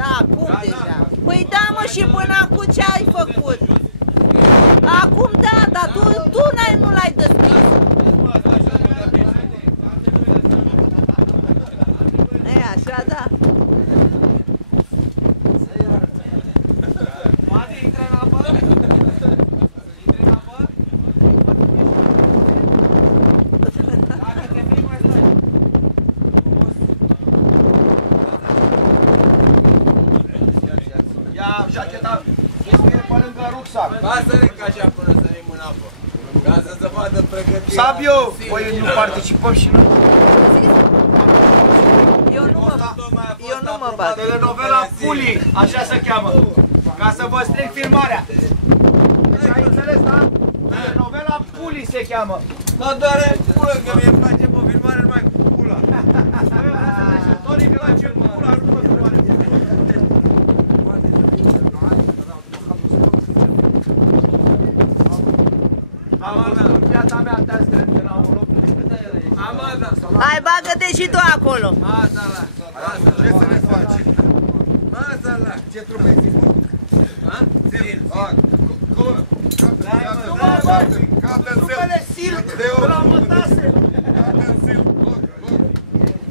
Da, acum deja. Păi da, mă, și până acum ce ai făcut? Acum da, dar tu nu l-ai deschis. E, așa, da. Poate intră în apă? Intră în apă? Dacă te frii, mai stai. Ia jacheta, este pe lângă rucsac. Lasă-ne ca așa până sărim în apă. Ca să se vadă pregătirea. Sabio, păi nu participăm și noi. Eu nu mă bag. Telenovela Puli, așa se cheamă. Ca să vă stric filmarea. Deci ai înțeles, da? Telenovela Puli se cheamă. Mă doare pulă, că mie îmi place pe filmare numai cu pula. Toni îmi place cu pula, nu pe filmare. Viața mea te-a strâns la un loc. Hai, bagă-te și tu acolo. Asta-la. Ce să ne faci? Asta-la. Ce trup ai zis, mă? Zil. Colonă. Nu mă bag. Trupele Sil, de la Mătase. Sil.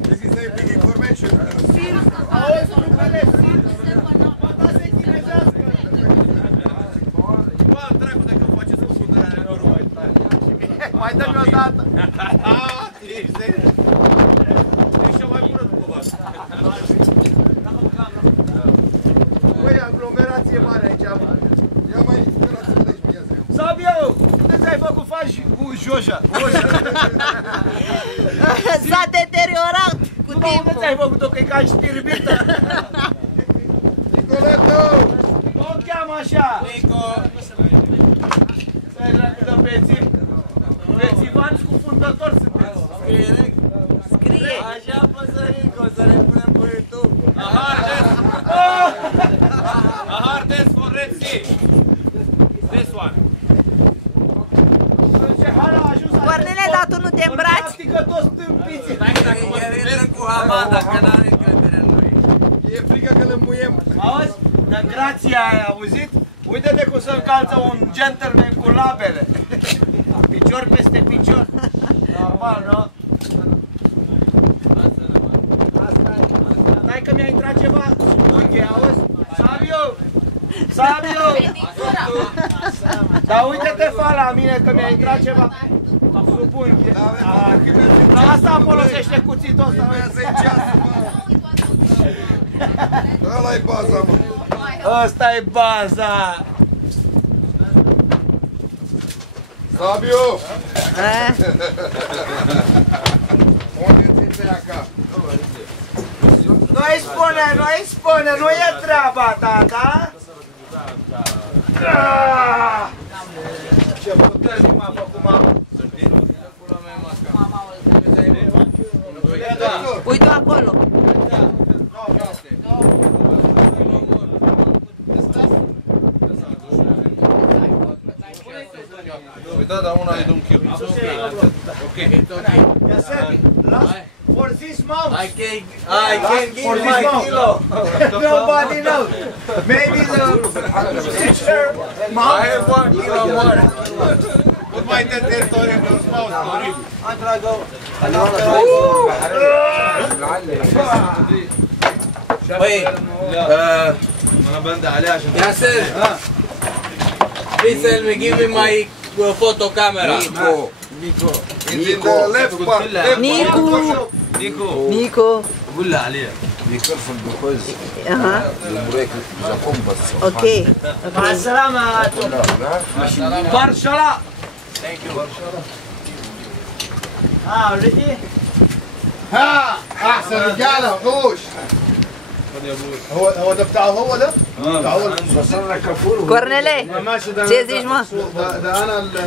This is a big information. Sil, auzi trupele Sil. Mătase chinezească. Bă, dracu, de când faceți un fund de aia în urmă. Mai dă-mi o dată. Ești serios? Ești cea mai bună după bani. Băi, aglomerație mare aici. Ia mai inspirați-mă de aici, ia zi. Sabio, unde ți-ai făcut faci cu Joja? S-a deteriorat cu Unde timpul. ți-ai făcut-o, că e ca știrbită? Nicoletu! Nu o cheamă așa. Nico. Stai dracu de bețiv. Bețivan scufundător sunteți. Scrie. Scrie. Așa apăsă Nico, să ne punem pe YouTube. Ahar des for Red Sea. This one. Cornele, dar tu nu te îmbraci? Practică toți stâmpiții. Stai că dacă mă intră cu Hamada, că n-are încredere în noi. E frică că lămuiem. Auzi? De grația ai auzit? Uite-te cum se încalță un gentleman cu labele. Picior peste picior. Normal, nu? Stai că mi-a intrat ceva sub unghie, auzi? Sabio! Sabio! Dar uite-te fa la mine că mi-a intrat ceva sub unghie. La asta folosește cuțitul ăsta. Ăla-i baza, mă. Ăsta-i baza! Sabio! Nu-i spune, nu-i spune, nu e treaba ta, da? Ce puternic m-a făcut mama. Uite acolo. Da, dar una e de un kilo. Okay. Yes, sir. Last for this month. I can give For my this month. kilo. Nobody knows. Maybe the future I month. have 1 kilo more. Nu mai te teritori în mouse, oribil. Băi, Yasser, please tell me, give me my photo camera. Nico. It's in the left part. Nico. قول عليها. Be careful because Aha. you break the compass. Ok. مع السلامة. برشلة. Thank you. ready? ها احسن رجاله غوش هو ده بتاعه هو ده؟ بتاعه هو بصرنا كفور Cornele, ce zici, mă? ده انا اللي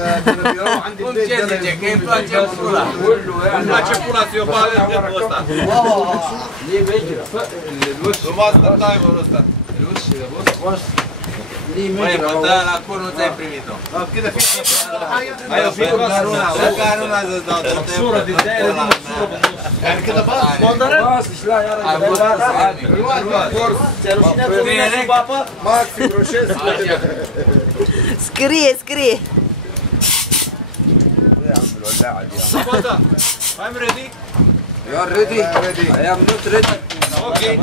بيروح عندي البيت Ce zice? Că îi place pula. Îmi place pula să eu bag în timpul ăsta. Rămas în timerul ăsta. Băi, mă dă la cur, nu ți-ai primit-o. Hai, o fi Măcar una să-ți dau tot sură din aia, Ai vrut să ți-a rușinat să vină sub apă? Maxim Roșescu. Scrie, scrie. I'm ready. You are ready? I am not ready. Okay.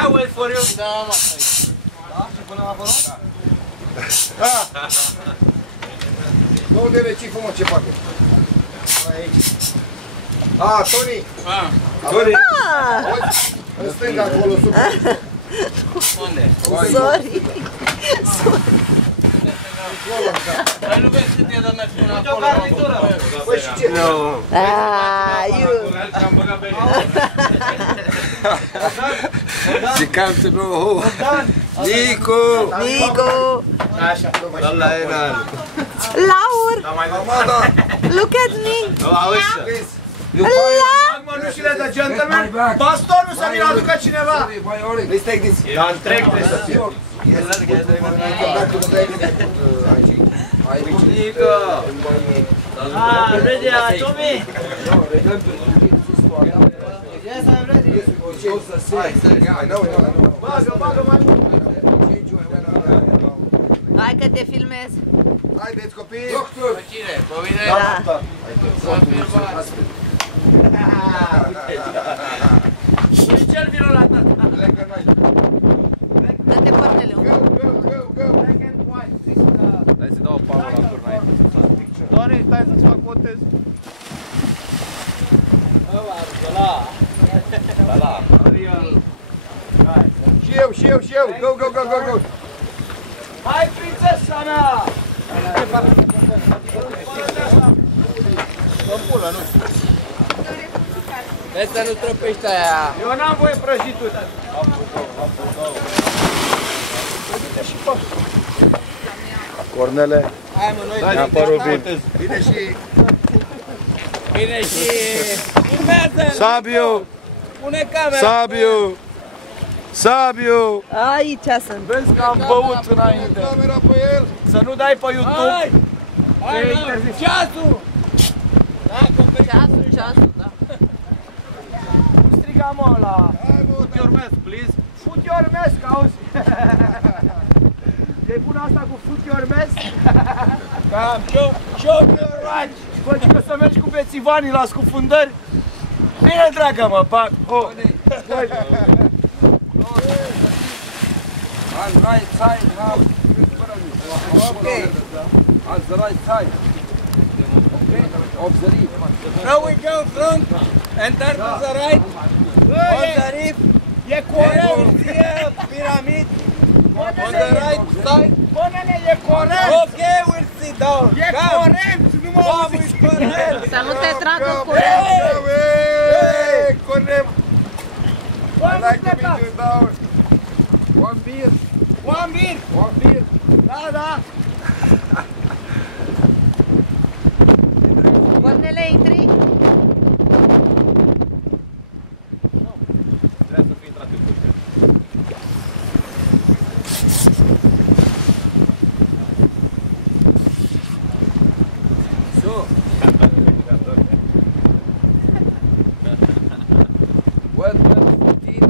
I wait for you. Nu de reciful, mă, ce face? Ah, Tony! Tony! În stânga, acolo, sub. Unde? Sorry. Păi nu vezi cât e de mers până acolo? Păi și ce? You. She comes to know who. Nico! Nico. Așa. Allah e rar. Laur. Amada! Look at me. Please. Am mănușile de gentleman. Bastonul să mi-l aducă cineva. Let's take this. Dar întreg trebuie să fie. Nico! Ah, ready, Tommy? Yes, I'm ready. Bagă mai mult. Hai că te filmez. Haideți, copii! Pe cine? Pe mine? Da. Să filmați. Și cel vino la tata. Dă-te cornele. Hai să dau o pauză la turn aici. Doamne, stai să-ți fac botez. Și eu! Go! Hai, prințesa mea! Pămpulă, nu știu. Vezi să nu tropești aia. Eu n-am voie prăjituri. Cornele. Hai mă, noi Ne-a părut bine. Bine și... Bine și... Filmează-l! Sabiu! Pune camera! Sabiu! Aici sunt. Vezi că am băut înainte. Camera pe el! Să nu dai pe YouTube. Hai! Hai, mă! Ceasul! Ceasul, da. Nu striga, mă, la... Put your mask, please. Put your mask, auzi? E bună asta cu put your mask? Cam, show me your right! Bă, că să mergi cu bețivanii la scufundări? Bine, dragă, mă, bag. Oh. On right side now. Okay. On the right side. Okay. Of the reef. Now we go front and turn to the right. On the reef. E corect. Here, pyramid. On the right side. Bă-nene, e corect. Okay, we'll sit down. E corect. Nu mă auzi. Să nu te tragă curentul. Corect. Bă, I nu like to plecați. meet you down. One beer. One beer. One beer. Da. Cornele, intri? Well, 14.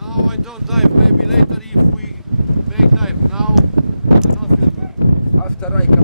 Now I don't dive, maybe later if we make dive. Now, not film. After I come.